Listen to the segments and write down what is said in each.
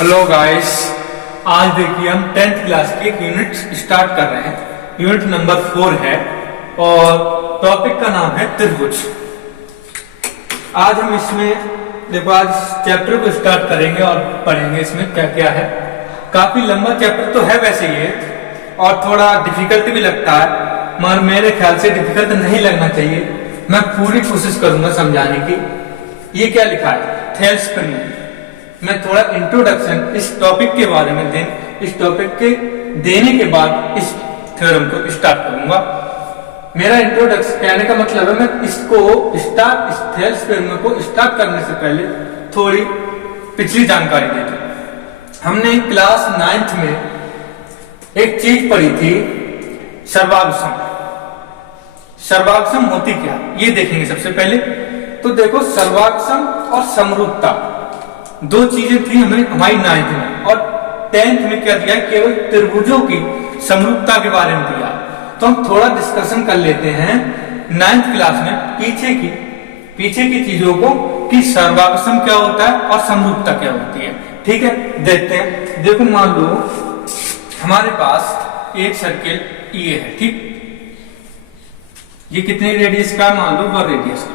Hello guys, आज देखिए हम 10th क्लास की एक यूनिट स्टार्ट कर रहे हैं। यूनिट नंबर 4 है और टॉपिक का नाम है त्रिभुज। आज हम इसमें देखो आज चैप्टर को स्टार्ट करेंगे और पढ़ेंगे इसमें क्या क्या है। काफी लंबा चैप्टर तो है वैसे ये, और थोड़ा डिफिकल्ट भी लगता है, मगर मेरे ख्याल से डिफिकल्ट नहीं लगना चाहिए। मैं पूरी कोशिश करूंगा समझाने की। ये क्या लिखा है, थेल्स पर मैं थोड़ा इंट्रोडक्शन इस टॉपिक के बारे में इस टॉपिक के देने के बाद इस थ्योरम को स्टार्ट करूंगा। मेरा इंट्रोडक्शन कहने का मतलब है मैं इसको थेल्स थ्योरम को स्टार्ट करने से पहले थोड़ी पिछली जानकारी देता हूं। हमने क्लास 9th में एक चीज पढ़ी थी, सर्वागसम। सर्वागसम होती क्या, ये देखेंगे सबसे पहले। तो देखो, सर्वागसम और समरूपता दो चीजें थी हमारी 9th में, और 10th में क्या दिया, केवल त्रिभुजों की समरूपता के बारे में दिया। तो हम थोड़ा डिस्कशन कर लेते हैं 9th क्लास में पीछे की चीजों को, कि सर्वागसम क्या होता है और समरूपता क्या होती है। ठीक है, देखते हैं। देखो, मान लो हमारे पास एक सर्किल ये है, ठीक। ये कितने रेडियस का, मान लो 1 रेडियस का।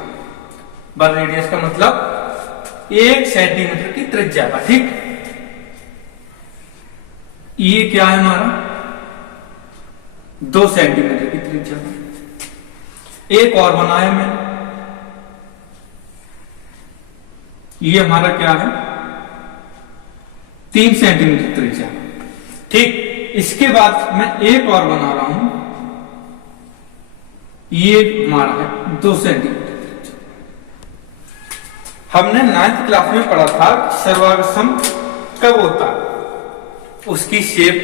1 रेडियस का मतलब 1 सेंटीमीटर की त्रिज्या का, ठीक। ये क्या है हमारा, 2 सेंटीमीटर की त्रिज्या का। एक और बनाया मैंने, ये हमारा क्या है, 3 सेंटीमीटर त्रिज्या, ठीक। इसके बाद मैं एक और बना रहा हूं, ये हमारा है 2 सेंटीमीटर। हमने 9th क्लास में पढ़ा था सर्वागसम कब होता, उसकी शेप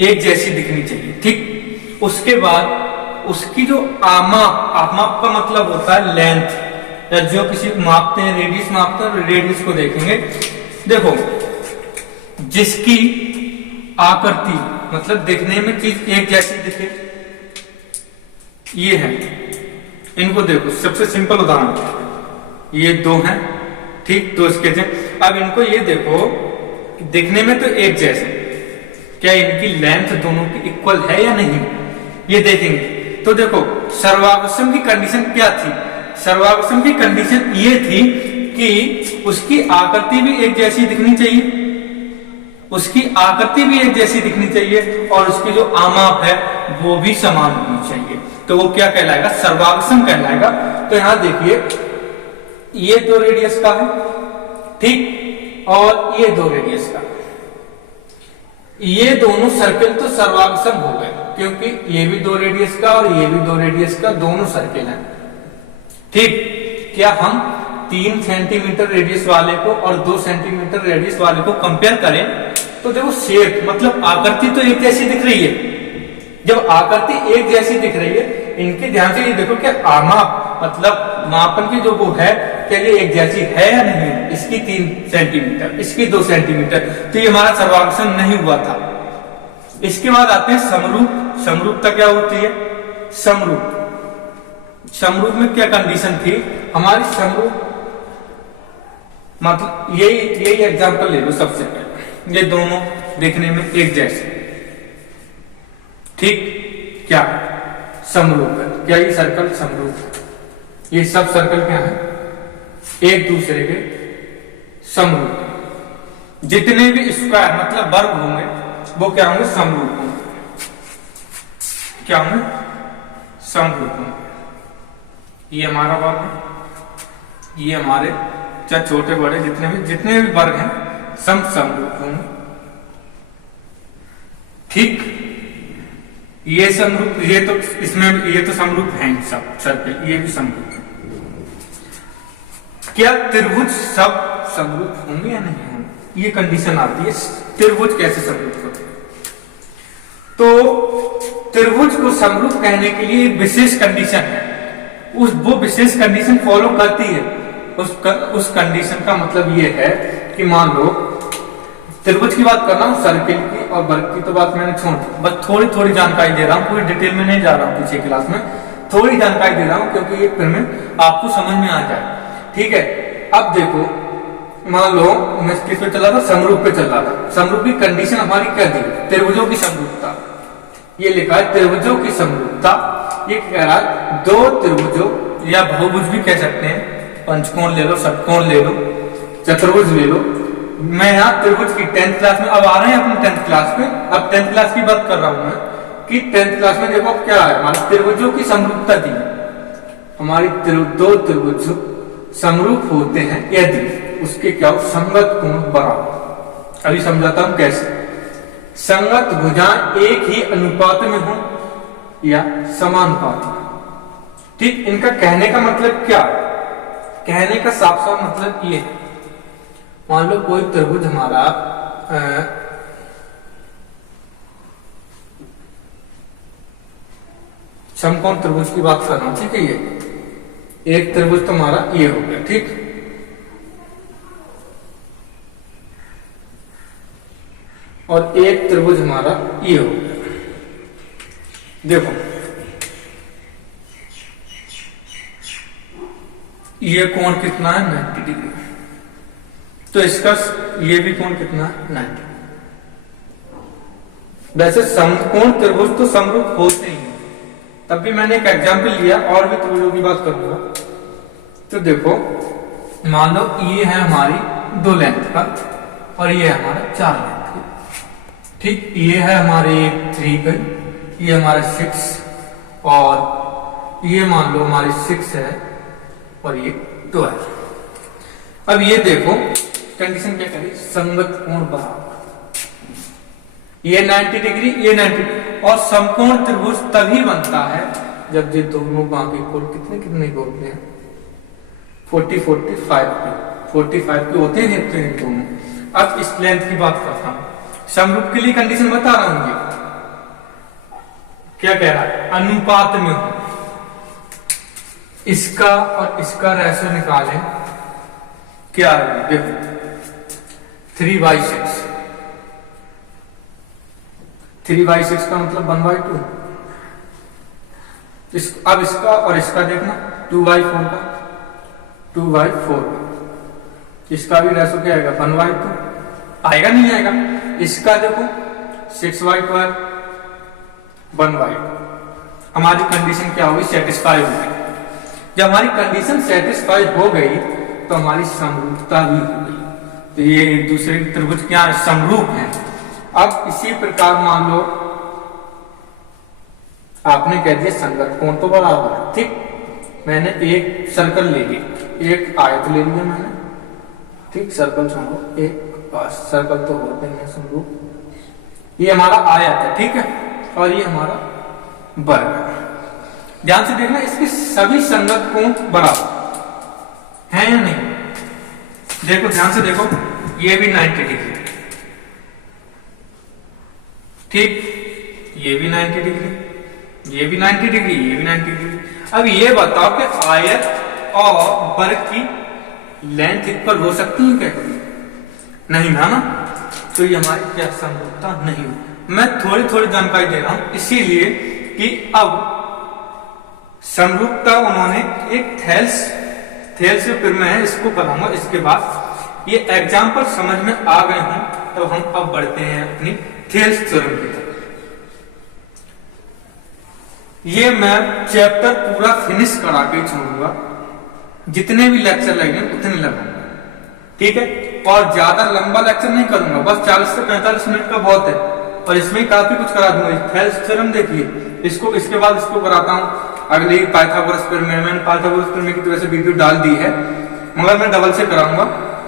एक जैसी दिखनी चाहिए, ठीक। उसके बाद उसकी जो आमाप का मतलब होता है लेंथ, या जो किसी को मापते हैं, रेडियस मापते हैं, रेडियस को देखेंगे। देखो, जिसकी आकृति मतलब दिखने में चीज एक जैसी दिखे, ये है। इनको देखो, सबसे सिंपल उदाहरण, ये 2 हैं, ठीक। तो इसके अब इनको ये देखो, दिखने में तो एक जैसे, क्या इनकी लेंथ दोनों की इक्वल है या नहीं, ये देखेंगे। तो देखो, सर्वागसम की कंडीशन क्या थी, सर्वागसम की कंडीशन ये थी कि उसकी आकृति भी एक जैसी दिखनी चाहिए, उसकी आकृति भी एक जैसी दिखनी चाहिए, और उसकी जो आमाप है वो भी समान होनी चाहिए। तो वो क्या कहलाएगा, सर्वागसम कहलाएगा। तो यहां देखिए, ये 2 रेडियस का है, ठीक, और ये 2 रेडियस का। ये दोनों सर्किल तो सर्वागसम हो गए, क्योंकि ये भी 2 रेडियस का और ये भी 2 रेडियस का, दोनों सर्किल हैं, ठीक। क्या हम 3 सेंटीमीटर रेडियस वाले को और 2 सेंटीमीटर रेडियस वाले को कंपेयर करें, तो देखो शेप मतलब आकृति तो एक जैसी दिख रही है। जब आकृति एक जैसी दिख रही है, इनके ध्यान से ये देखो, क्या आमाप मतलब मापन की जो वो है, क्या ये एक जैसी है या नहीं। इसकी 3 सेंटीमीटर, इसकी 2 सेंटीमीटर, तो ये हमारा सर्वागसम नहीं हुआ था। इसके बाद आते हैं समरूप। समरूपता क्या होती है, समरूप में क्या कंडीशन थी हमारी, समरूप मतलब यही एग्जांपल ले लो सबसे पहले। ये दोनों देखने में एक जैसे, ठीक, क्या समरूप है। क्या ये सर्कल समरूप है, ये सब सर्कल क्या है, एक दूसरे के समरूप। जितने भी स्क्वायर मतलब वर्ग होंगे वो क्या होंगे, समरूप होंगे। क्या होंगे, समरूप होंगे। ये हमारा वर्ग है, ये हमारे चाहे छोटे बड़े जितने भी वर्ग हैं सब समरूप होंगे, ठीक। ये समरूप, ये तो इसमें ये तो समरूप हैं सब सर्किल, ये भी समरूप है। क्या त्रिभुज सब समरूप होंगे या नहीं होंगे, ये कंडीशन आती है, त्रिभुज कैसे समरूप होते हैं। तो त्रिभुज को समरूप कहने के लिए एक विशेष कंडीशन है, वो विशेष कंडीशन फॉलो करती है। उस कंडीशन का मतलब ये है कि मान लो त्रिभुज की बात कर रहा हूं, सर्किल की और वर्ग की तो बात मैंने छोड़, बस थोड़ी जानकारी दे रहा हूं, पूरी डिटेल में नहीं जा रहा हूं। पीछे क्लास में थोड़ी जानकारी दे रहा हूं, क्योंकि ये फिर में आपको समझ में आ जाए, ठीक है। अब देखो, मान लो मैं किस पे चल रहा था, समरूप पे चल रहा था। समरूप की कंडीशन हमारी क्या दी, त्रिभुजों की समरूपता। ये लिखा है त्रिभुजों की समरूपता। ये कह रहा है दो त्रिभुजों या बहुभुज भी कह सकते हैं, पंचकोण ले लो, षटकोण ले लो, चतुर्भुज ले लो। मैं यहाँ त्रिभुज की 10th क्लास में, अब आ रहे हैं अपनी 10th क्लास में, अब 10th क्लास की बात कर रहा हूं मैं कि 10th क्लास में देखो क्या है, हमारे त्रिभुजों की समरूपता दी। हमारी दो त्रिभुज समरूप होते हैं यदि उसके क्या हो, संगत कोण बराबर। अभी समझाता हूं कैसे। संगत भुजाएं एक ही अनुपात में हो या समानुपात में। ठीक, इनका कहने का मतलब क्या, कहने का साफ साफ मतलब ये है, मान लो कोई त्रिभुज हमारा समकोण त्रिभुज की बात कर रहा हूं, ठीक है। ये एक त्रिभुज तुम्हारा ये हो गया, ठीक। और एक त्रिभुज हमारा ये हो गया। देखो ये कोण कितना है, 90 डिग्री। तो इसका ये भी कोण कितना है, 90। वैसे समकोण त्रिभुज तो समरूप होते ही हैं, तब भी मैंने एक एग्जाम्पल लिया, और भी त्रिभुजों की बात करूंगा। तो देखो मान लो ये है हमारी 2 लेंथ का और ये है हमारा 4 लेंथ का, ठीक। ये है हमारे 3 का, ये हमारा 6, और ये मान लो हमारी 6 है और ये 12। अब ये देखो कंडीशन क्या करी, संगत कोण बराबर। ये 90 डिग्री, ये 90 डिग्री। और समकोण त्रिभुज तभी बनता है जब ये दोनों बाकी कोण कितने कितने के होते हैं, 45 के होते हैं दोनों। अब इस लेंथ की बात करता हूं, समरूप के लिए कंडीशन बता रहा हूं। ये क्या कह रहा है, अनुपात में हो। इसका और इसका रेशो निकालें, क्या है देखो 3/6। 3/6 का मतलब 1/2। अब इसका और इसका देखना 2/4 का, 2/4 का। इसका भी रेशो क्या आएगा, 1/2 आएगा, नहीं आएगा। इसका देखो 6/12, 1/2। हमारी कंडीशन क्या होगी, सेटिस्फाई हो गई। जब हमारी कंडीशन सेटिस्फाई हो गई तो हमारी समरूपता भी हो गई। तो ये एक दूसरे त्रिभुज क्या है, समरूप है। अब इसी प्रकार मान लो आपने कह दिया संगत कोण तो बराबर है, ठीक। मैंने एक सर्कल ले लिया, एक आयत ले लिया मैंने, ठीक। सर्कल छोड़ो, एक सर्कल तो होते हैं समरूप। ये हमारा आयत है, ठीक है, और ये हमारा वर्ग है। ध्यान से देखना, इसके सभी संगत कोण बराबर हैं या नहीं। देखो ध्यान से देखो, ये भी 90 डिग्री, ठीक। ये भी 90 डिग्री, ये भी 90 डिग्री, ये भी 90 डिग्री। अब ये बताओ कि आयत और वर्ग की लेंथ इक्वल हो सकती है क्या, नहीं ना। तो ये हमारी क्या समरूपता नहीं हो। मैं थोड़ी थोड़ी जानकारी दे रहा हूं इसीलिए कि अब समरूपता उन्होंने एक थेल्स से, फिर मैं इसको कराऊंगा। इसके बाद ये एग्जाम्पल समझ में आ गए हों तो हम अब बढ़ते हैं अपनी थेल्स थ्योरम की तरफ। ये मैं चैप्टर पूरा फिनिश करा के छोड़ूंगा, जितने भी लेक्चर लगेंगे उतने लगाऊंगा, ठीक है। और ज्यादा लंबा लेक्चर नहीं करूंगा, बस 40 से 45 मिनट का बहुत है, और इसमें काफी कुछ करा दूंगा। थेल्स थ्योरम देखिए, इसको इसके बाद इसको कराता हूं अगले पाइथागोरस प्रमेय। मैंने पाइथागोरस प्रमेय की तरह से वीडियो डाल दी है, मगर मैं डबल से कराऊंगा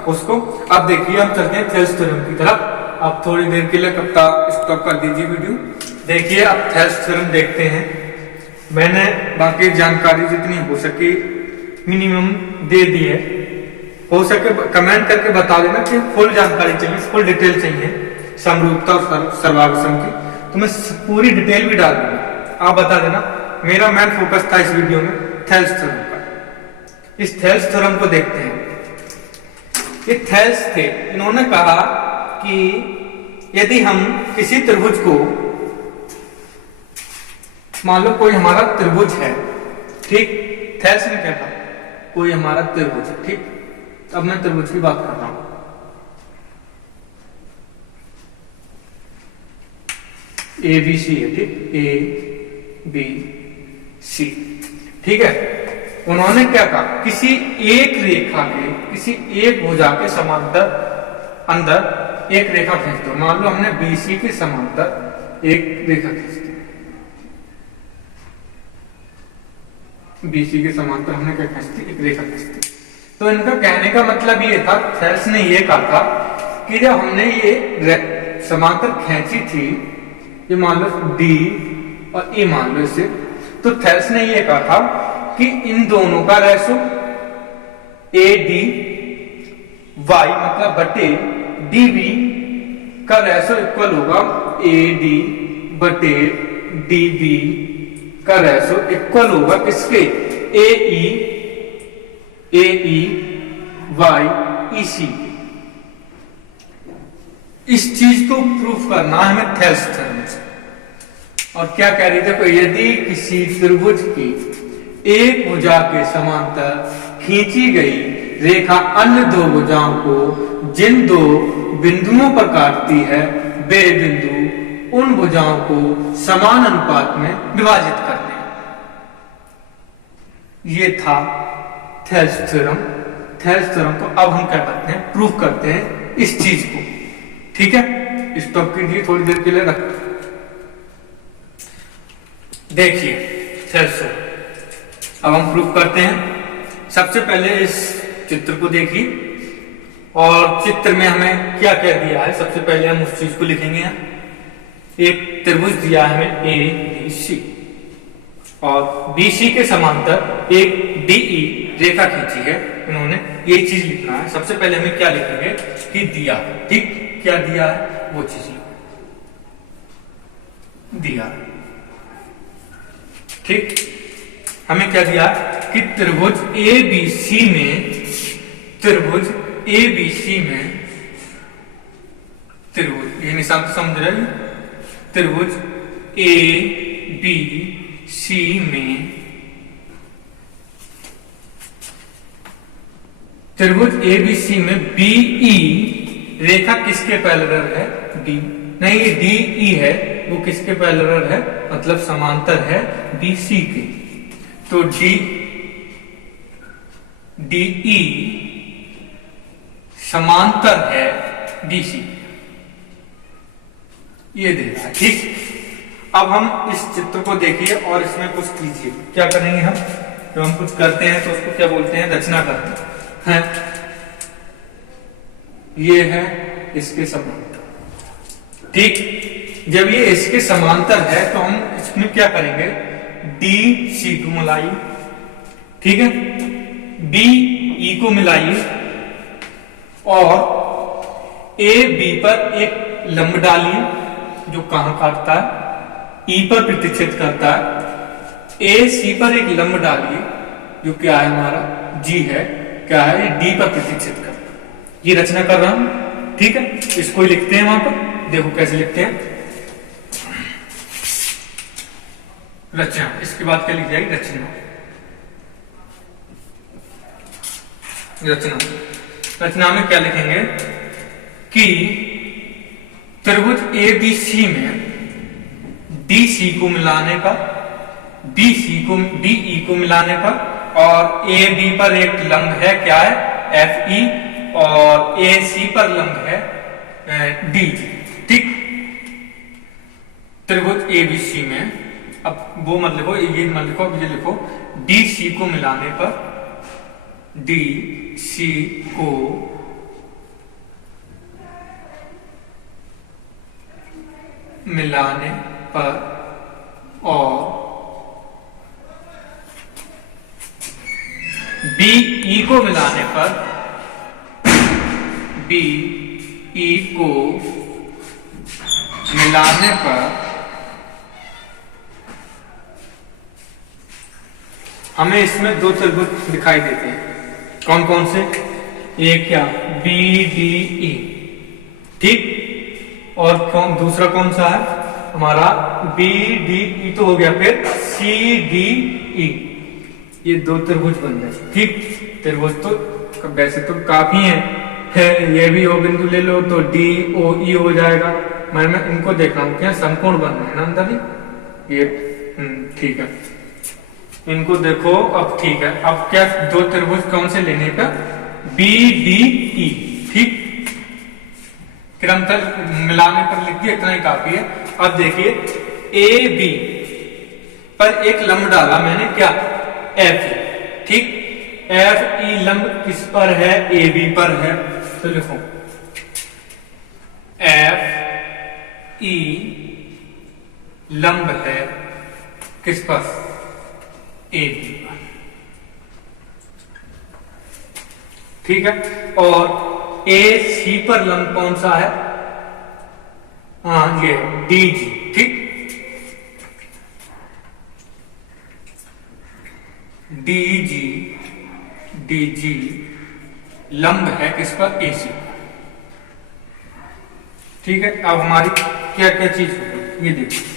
उसको। अब देखिए हम चलते हैं थेल्स थ्योरम की तरफ। अब थोड़ी देर के लिए स्टॉप कर दीजिए वीडियो। देखिए अब थेल्स थ्योरम देखते हैं। मैंने बाकी जानकारी जितनी हो सके मिनिमम दे दी है। हो सके कमेंट करके बता देना कि फुल जानकारी चाहिए, फुल डिटेल चाहिए समरूपता और सर्वागसम की, तो मैं पूरी डिटेल भी डाल दूंगा। आप बता देना। मेरा मेन फोकस था इस वीडियो में थेल्स थ्योरम का। इस थेल्स थ्योरम को देखते हैं। ये थेल्स थे, इन्होंने कहा कि यदि हम किसी त्रिभुज को, मान लो कोई हमारा त्रिभुज है, ठीक। थेल्स ने क्या कहा, कोई हमारा त्रिभुज है, ठीक। अब मैं त्रिभुज की बात कर रहा हूं। ए बी सी है, ठीक, ए बी सी, ठीक है। उन्होंने क्या कहा, किसी एक रेखा के, किसी एक भुजा के समांतर अंदर एक रेखा खींच दो। मान लो हमने बीसी के समांतर एक रेखा खींच दी, बीसी के समांतर हमने क्या खींच दी, एक रेखा खींच दी। तो इनका कहने का मतलब ये था, थेल्स ने ये कहा था कि जब हमने ये समांतर खींची थी, ये मान लो डी और ई मान लो इसे, तो थेल्स ने ये कहा था कि इन दोनों का रेशो ए डी वाई मतलब बटे डी बी का रेशो इक्वल होगा ए डी बटे डी बी का रेशो इक्वल होगा किसके, ए ई वाई ई सी। इस चीज को प्रूफ करना है हमें थेल्स थ्योरम से। और क्या कह रही थी, यदि किसी त्रिभुज की एक भुजा के समांतर खींची गई रेखा अन्य दो भुजाओं को जिन दो बिंदुओं पर काटती है, वे बिंदु उन भुजाओं को समान अनुपात में विभाजित करते हैं। ये था थेल्स थ्योरम। थेल्स थ्योरम को अब हम क्या करते हैं, प्रूफ करते हैं इस चीज को, ठीक है। स्टॉप कीजिए थोड़ी देर के लिए, रख देखिए थेल्स थ्योरम। अब हम प्रूफ करते हैं। सबसे पहले इस चित्र को देखिए और चित्र में हमें क्या क्या दिया है, सबसे पहले हम उस चीज को लिखेंगे। एक त्रिभुज दिया है हमें ए बी सी और बी सी के समांतर एक डी ई रेखा खींची है इन्होंने, ये चीज लिखना है। सबसे पहले हमें क्या लिखेंगे कि दिया, ठीक, क्या दिया है वो चीज दिया, ठीक। हमें क्या दिया कि त्रिभुज ए बी सी में, त्रिभुज ए बी सी में, त्रिभुज, ये निशान तो समझ रहे हैं, त्रिभुज ए बी सी में, त्रिभुज ए बी सी में बी ई रेखा किसके पैरेलल है, डी, नहीं ये डी ई है, वो किसके पैरेलल है, मतलब समांतर है बी सी के। तो डी डी ई समांतर है बी सी, ये दे रहा है, ठीक। अब हम इस चित्र को देखिए और इसमें कुछ कीजिए। क्या करेंगे हम, जब हम कुछ करते हैं तो उसको क्या बोलते हैं, रचना करते हैं। ये है इसके समांतर, ठीक। जब ये इसके समांतर है तो हम इसमें क्या करेंगे, डी सी को मिलाइए, ठीक है, डी ई को मिलाइए और ए बी पर एक लंब डालिए जो कहां काटता है, ई पर प्रतिच्छेद करता है। ए सी पर एक लंब डालिए जो क्या है हमारा जी है, क्या है, ये डी पर प्रतिच्छेद करता है। ये रचना कर रहा हूं, ठीक है। इसको ही लिखते हैं वहां पर, देखो कैसे लिखते हैं, रचना। इसके बाद क्या लिख जाएगी, रचना, रचना। रचना में क्या लिखेंगे कि त्रिभुज ए बी सी में डी सी को मिलाने पर, बी सी को डी ई को मिलाने पर, और ए बी पर एक लंब है, क्या है, एफ ई, और ए सी पर लंब है डी जी, ठीक। त्रिभुज ए बी सी में, अब वो मत लिखो, ये मत लिखो, ये लिखो, डी सी को मिलाने पर, डी सी को मिलाने पर और बी ई को मिलाने पर, बी ई को मिलाने पर हमें इसमें दो त्रिभुज दिखाई देते हैं। कौन कौन से, एक क्या, बी डी ई, ठीक। और कौन दूसरा कौन सा है हमारा, बी डी ई तो हो गया, फिर सी डी ई, ये दो त्रिभुज बन गए, ठीक। त्रिभुज तो वैसे तो काफी है ये भी ओ बिंदु ले लो तो डी ओ ई हो जाएगा। मैं इनको देख रहा हूँ क्या समकोण बन रहे हैं ना अंदर ही ये। ठीक है, इनको देखो अब ठीक है। अब क्या दो त्रिभुज कौन से लेने का, बी डी ई, ठीक क्रमतल मिलाने पर लिख दिया, इतना ही काफी है। अब देखिए ए बी पर एक लंब डाला मैंने क्या, एफ, ठीक एफ ई लंब किस पर है, ए बी पर है, तो लिखो एफ ई लंब है किस पर, ए बी पर, ठीक है। और ए सी पर लंब कौन सा है, हाँ ये डी जी, ठीक डी जी लंब है किस पर, ए सी, ठीक है। अब हमारी क्या क्या चीज होगी, ये देखिए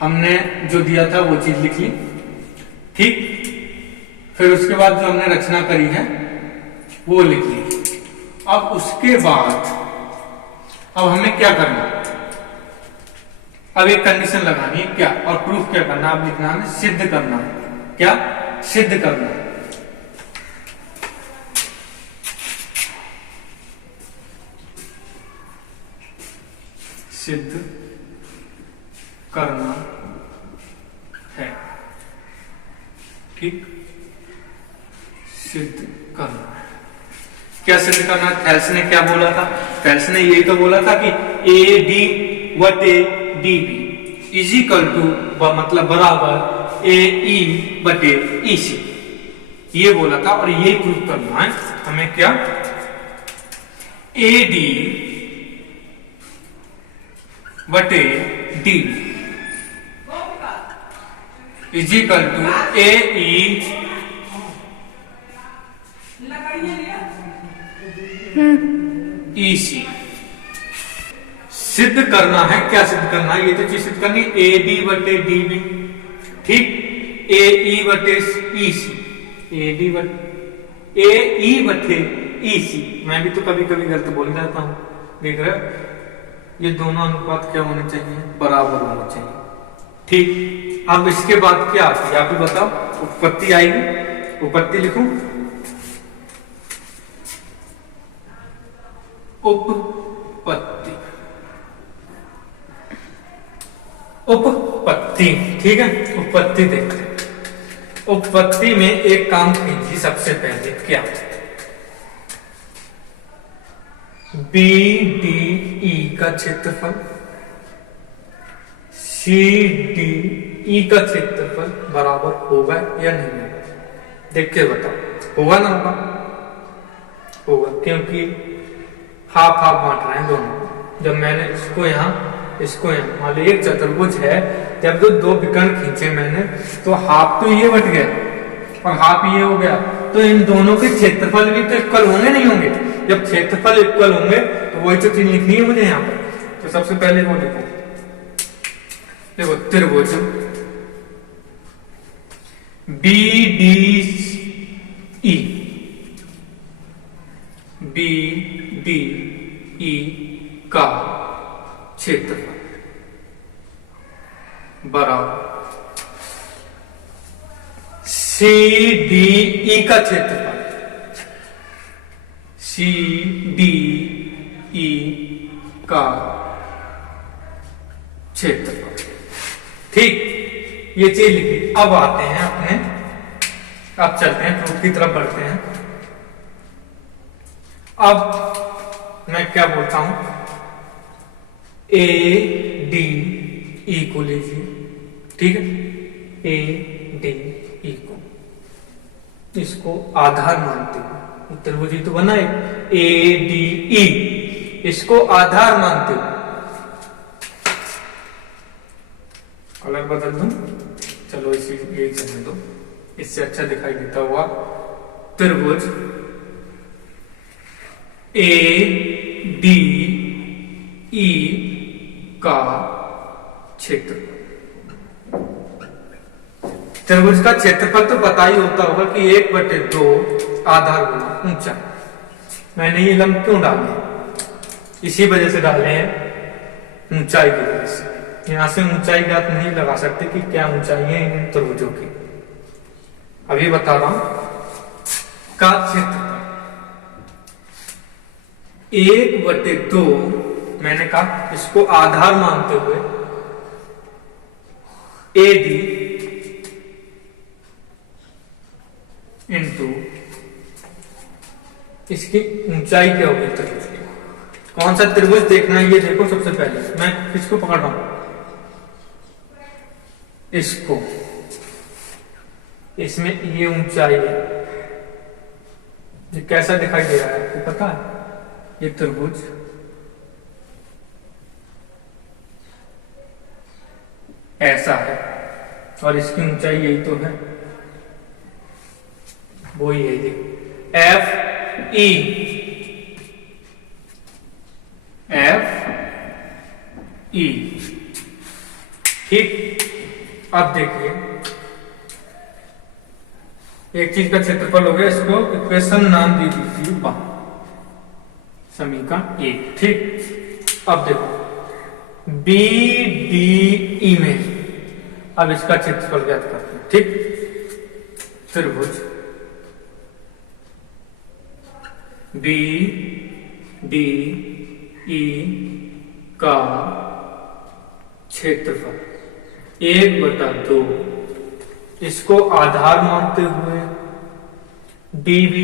हमने जो दिया था वो चीज लिख ली, ठीक। फिर उसके बाद जो हमने रचना करी है वो लिख ली। अब उसके बाद अब हमें क्या करना, अब एक कंडीशन लगानी है क्या, और प्रूफ क्या करना, अब लिखना है सिद्ध करना, क्या सिद्ध करना। सिद्ध करना है, ठीक सिद्ध करना है। क्या सिद्ध करना है, थेल्स ने क्या बोला था, थेल्स ने यही तो बोला था कि ए डी बटे D B is equal to मतलब बराबर ए ई बटे ई सी, ये बोला था। और ये प्रूव करना है हमें क्या, ए डी बटे डी इज इक्वल टू ए ई ई सी। सिद्ध करना है, क्या सिद्ध करना है, ये तो चीज सिद्ध करनी, ए डी बटे डी बी, ठीक ए ई बटे ई सी, ए डी बटे ए ई बटे ई सी। मैं भी तो कभी कभी गलत बोल जाता हूं, देख रहे ये दोनों अनुपात क्या होने चाहिए, बराबर होने चाहिए, ठीक। अब इसके बाद क्या आती है आप ही बताओ, उत्पत्ति आएगी, उत्पत्ति लिखूं, उपपत्ति, उपपत्ति, ठीक है। उपपत्ति देखते हैं, उपपत्ति में एक काम कीजिए सबसे पहले, क्या बी डी ई का क्षेत्रफल, सी डी ई का क्षेत्रफल बराबर होगा या नहीं होगा, देख के बताओ, होगा ना होगा, होगा, क्योंकि हाफ हाफ बांट रहे हैं दोनों। जब मैंने इसको यहाँ मान लो एक चतुर्भुज है, जब दो विकर्ण खींचे मैंने तो हाफ तो ये बट गया और हाफ ये हो गया, तो इन दोनों के क्षेत्रफल भी तो इक्वल होंगे नहीं होंगे। जब क्षेत्रफल इक्वल होंगे तो वही तो चीज लिखनी है मुझे यहाँ पर। तो सबसे पहले वो देखो त्रिभुज B D E, B D E का क्षेत्रफल बराबर सी डी ई का क्षेत्रफल, सी डी ई का क्षेत्रफल, ठीक ये चीज लिखी। अब आते हैं अपने, अब चलते हैं प्रूफ की तरफ बढ़ते हैं। अब मैं क्या बोलता हूं, ए डी ई को लीजिए, ठीक है, ए डी ई को, इसको आधार मानते हुए त्रिभुज तो बना है, ए डी ई इसको आधार मानते हुए, कलर बदल दूं, चलो इसी यही चलने दो, इससे अच्छा दिखाई देता हुआ, त्रिभुज ए डी ई का क्षेत्रफल, त्रिभुज का क्षेत्रफल तो पता ही होता होगा कि 1/2 आधार बोला, ऊंचा। मैंने ये लंब क्यों डाले, इसी वजह से डाले हैं, ऊंचाई की वजह से। यहां से ऊंचाई ज्ञात नहीं लगा सकते कि क्या ऊंचाई है इन त्रिभुजों की। अभी बता रहा हूं का क्षेत्रफल 1/2, मैंने कहा इसको आधार मानते हुए AD इंटू इसकी ऊंचाई क्या होगी त्रिभुज की। कौन सा त्रिभुज देखना है ये देखो। सबसे पहले मैं किसको पकड़ रहा हूं, इसको। इसमें ये ऊंचाई है, ये कैसा दिखाई दे रहा है आपको पता है, ये त्रिभुज ऐसा है और इसकी ऊंचाई यही तो है, वो ही है ये FE। ठीक। अब देखिए एक चीज का क्षेत्रफल हो गया, इसको इक्वेशन नाम दे दीजिए समीकरण 1। ठीक। अब देखो BDE में अब इसका क्षेत्रफल ज्ञात करते हैं। ठीक। त्रिभुज BDE का क्षेत्रफल 1/2, इसको आधार मानते हुए DB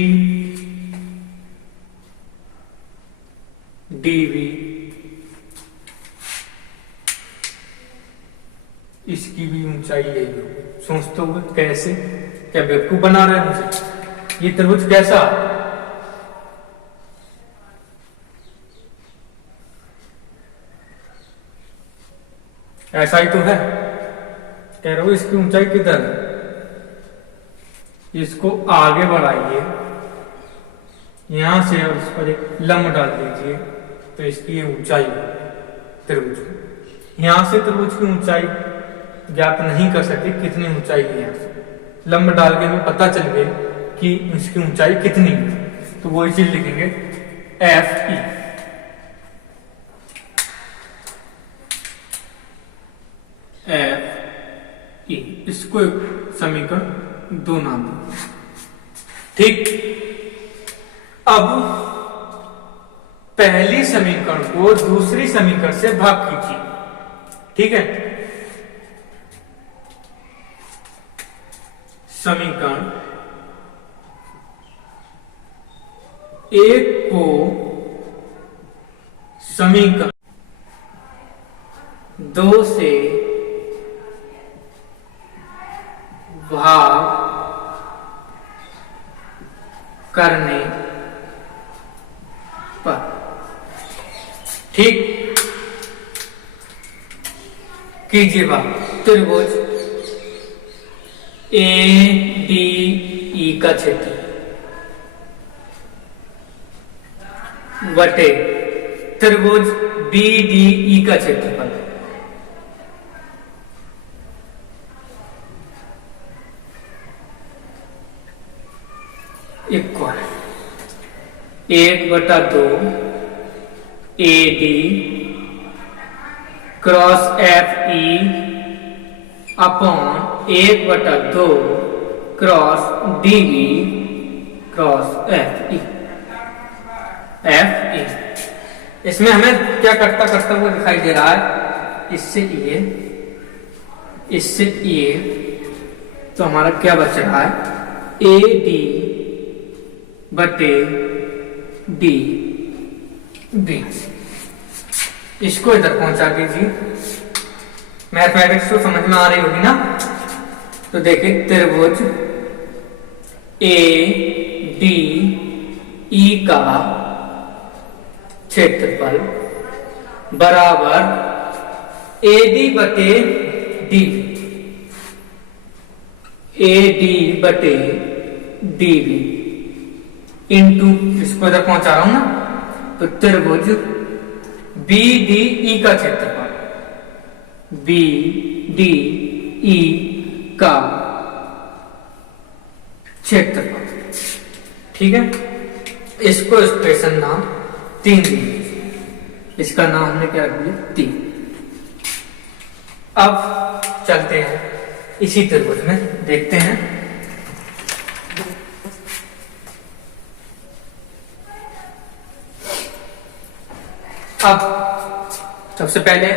इसकी भी ऊंचाई यही होगी। सोचते हुए कैसे, क्या बेवकूफ बना रहे हैं मुझे, ये त्रिभुज कैसा, ऐसा ही तो है। कह रहा हूं इसकी ऊंचाई किधर है, इसको आगे बढ़ाइए यहां से और इस पर एक लंब डाल दीजिए तो इसकी ये ऊंचाई त्रिभुज। यहां से त्रिभुज की ऊंचाई ज्ञात नहीं कर सकते कितनी ऊंचाई है, यहां से लंब डाल के हमें पता चल गया कि इसकी ऊंचाई कितनी है, तो वही चीज लिखेंगे FE। इसको एक समीकरण 2 नाम दो। ठीक। अब पहली समीकरण को दूसरी समीकरण से भाग कीजिए। ठीक है। समीकरण 1 को समीकरण 2 से भाग करने पर। ठीक। कीजिए बात। त्रिभुज ADE का क्षेत्र वटे त्रिभुज BDE का क्षेत्रफल equal 1/2 AD cross FE upon 1/2 cross DB cross FE। इसमें हमें क्या करता करता हुआ दिखाई दे रहा है, इससे ये तो हमारा क्या बच रहा है AD बटे DB। इसको इधर पहुंचा दीजिए। मैथमेटिक्स तो समझ में आ रही होगी ना। तो देखिए त्रिभुज ADE का क्षेत्रफल बराबर AD बटे DB। AD बटे DB इंटू, इसको इधर पहुंचा रहा हूं ना, तो त्रिभुज BDE का क्षेत्रफल BDE का क्षेत्रफल। ठीक है, इसको एक्सप्रेशन नाम 3 दिए, इसका नाम हमने क्या रख दिया 3। अब चलते हैं इसी त्रिभुज में, देखते हैं। अब सबसे पहले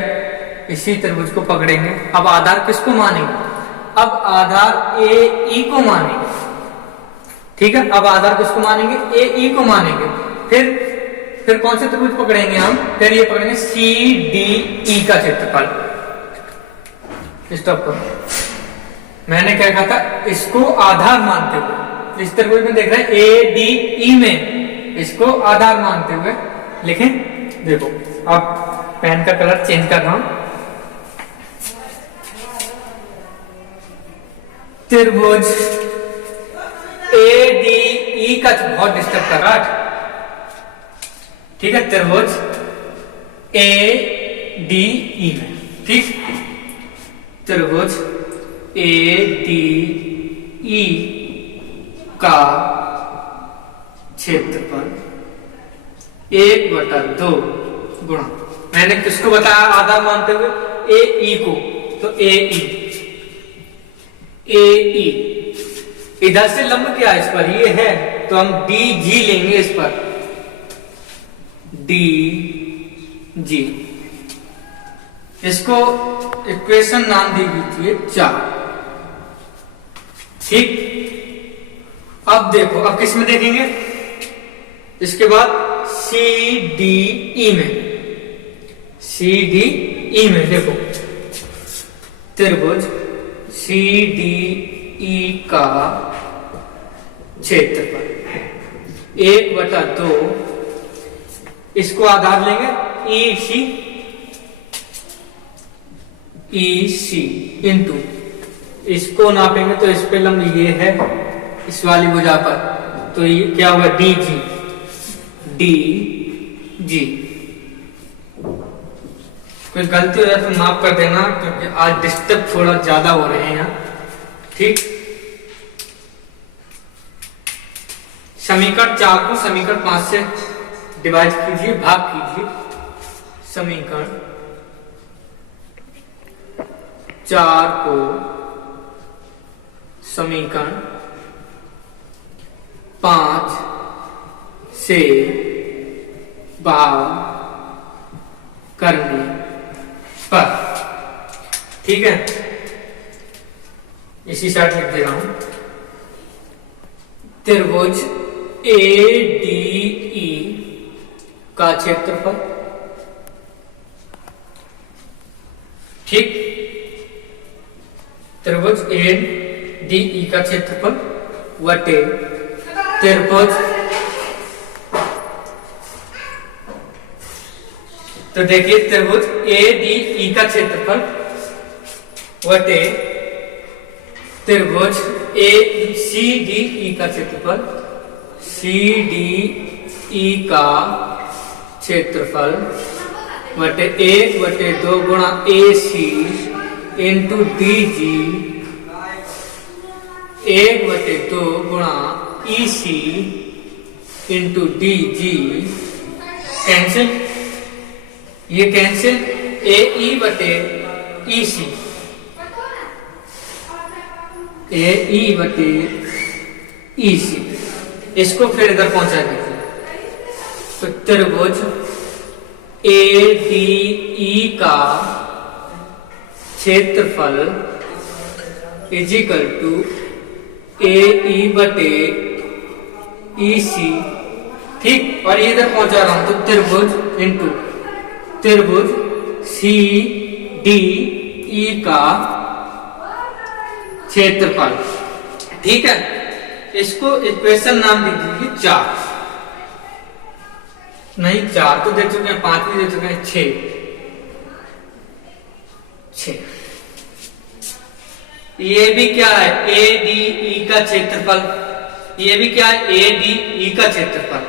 इसी त्रिभुज को पकड़ेंगे। अब आधार किसको मानेंगे? अब आधार ए ई को मानेंगे। ठीक है, अब आधार किसको मानेंगे? ए ई को मानेंगे। फिर कौन से त्रिभुज पकड़ेंगे हम? फिर ये पकड़ेंगे सी डी ई का क्षेत्रफल। स्टॉप करो, मैंने क्या कहा था? इसको आधार मानते हुए, इस त्रिभुज में देख रहे हैं ए डी ई में, इसको आधार मानते हुए लिखें। देखो, अब पेन का कलर चेंज कर रहा हूं। त्रिभुज ए डी ई का बहुत डिस्टर्ब कर रहा है। ठीक है, त्रिभुज ए डी ई में, ठीक, त्रिभुज ए डी ई का क्षेत्रफल 1/2 गुणा, मैंने किसको बताया आधार मानते हुए? ए ई को, तो ए ई इधर से लंब क्या इस पर? ये है, तो हम डी जी लेंगे इस पर, डी जी। इसको इक्वेशन नाम दी गई थी 4। ठीक, अब देखो, अब किस में देखेंगे? इसके बाद सी डी ई में, सी डी ई में देखो, त्रिभुज सी डी ई का क्षेत्रफल 1/2, इसको आधार लेंगे ई सी इंटू, इसको नापेंगे तो इस पे लंब ये है इस वाली भुजा पर, तो ये क्या होगा? D G, D G. कोई गलती हो जाए तो माफ कर देना, क्योंकि आज डिस्टर्ब थोड़ा ज्यादा हो रहे हैं यहाँ। ठीक, समीकरण 4 को समीकरण 5 से डिवाइड कीजिए, भाग कीजिए। समीकरण 4 को समीकरण 5 से भाग करने पर, ठीक है, इसी साइड लिख दे रहा हूं। त्रिभुज ए डी ई का क्षेत्रफल, ठीक, त्रिभुज ए डी ई का क्षेत्रफल वटे त्रिभुज, तो देखिए त्रिभुज ए डी ई का क्षेत्रफल वटे त्रिभुज ए सी डी ई का क्षेत्रफल, सी डी ई का क्षेत्रफल वटे 1/2 गुणा ए सी इंटू डी जी, 1/2 गुणा ई सी इंटू डी जी। कैंसिल, ये कैंसिल, ए ई बटे ई सी, ए ई बटे ई सी, इसको फिर इधर पहुंचा दीजिए। तो त्रिभुज ए डी ई का क्षेत्रफल इज इक्वल टू ए ई बटे ई सी, ठीक, और ये इधर पहुंचा रहा हूं, तो त्रिभुज इंटू त्रिभुज सी डी ई का क्षेत्रफल, ठीक है। इसको इक्वेशन नाम दे दीजिए 4, नहीं 4 तो दे चुके हैं, 5 भी दे चुके हैं, 6। ये भी क्या है? ए डी ई का क्षेत्रफल, ये भी क्या है? ए डी ई का क्षेत्रफल।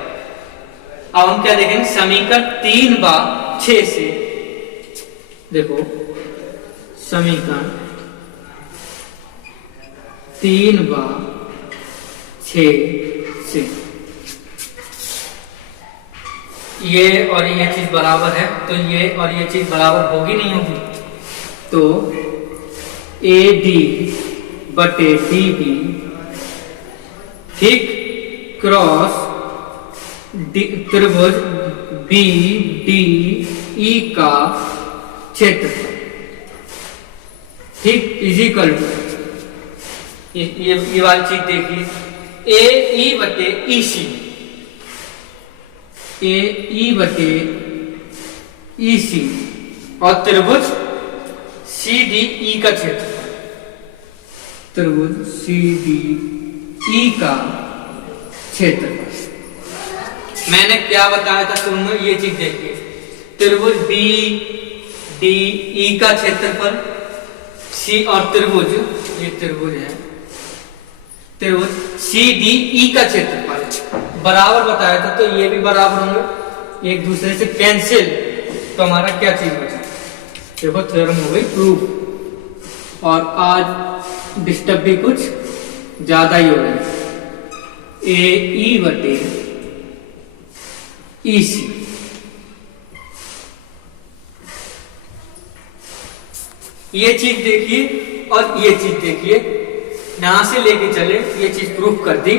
अब हम क्या देखेंगे? समीकरण 3/6 से, देखो समीकरण 3/6 से ये और ये चीज बराबर है, तो ये और ये चीज बराबर होगी नहीं होगी, तो AD बटे DB ठीक क्रॉस त्रिभुज BDE का क्षेत्रफल ठीक इजिकल टू ये वाली चीज देखिए, AE बटे EC, AE बटे EC और त्रिभुज CDE का क्षेत्रफल, त्रिभुज CDE का क्षेत्रफल। मैंने क्या बताया था शुरू में, ये चीज देखिए, त्रिभुज BDE का क्षेत्रफल C और त्रिभुज, ये त्रिभुज है, त्रिभुज CDE का क्षेत्रफल बराबर बताया था, तो ये भी बराबर होंगे, एक दूसरे से कैंसिल, तो हमारा क्या चीज बचा, देखो थ्योरम हो गई प्रूफ। और आज डिस्टर्ब भी कुछ ज्यादा ही हो रहा है, AE बटे EC ये चीज देखिए और ये चीज देखिए, यहां से लेके चले, ये चीज प्रूफ कर दी।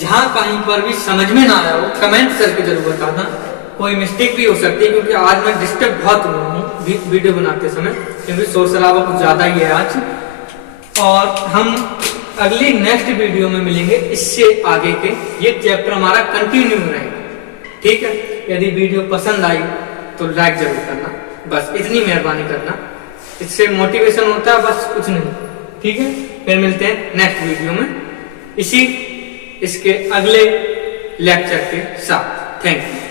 जहां कहीं पर भी समझ में ना आया हो कमेंट करके जरूर बताना, कोई मिस्टेक भी हो सकती है, क्योंकि आज मैं डिस्टर्ब बहुत हुआ हूँ वीडियो बनाते समय, क्योंकि शोर शराबा कुछ ज्यादा ही है आज। और हम अगली नेक्स्ट वीडियो में मिलेंगे इससे आगे के, ये चैप्टर हमारा कंटिन्यू रहेगा, ठीक है। यदि वीडियो पसंद आई तो लाइक जरूर करना, बस इतनी मेहरबानी करना, इससे मोटिवेशन होता है, बस कुछ नहीं, ठीक है। फिर मिलते हैं नेक्स्ट वीडियो में इसके अगले लेक्चर के साथ। Thank you.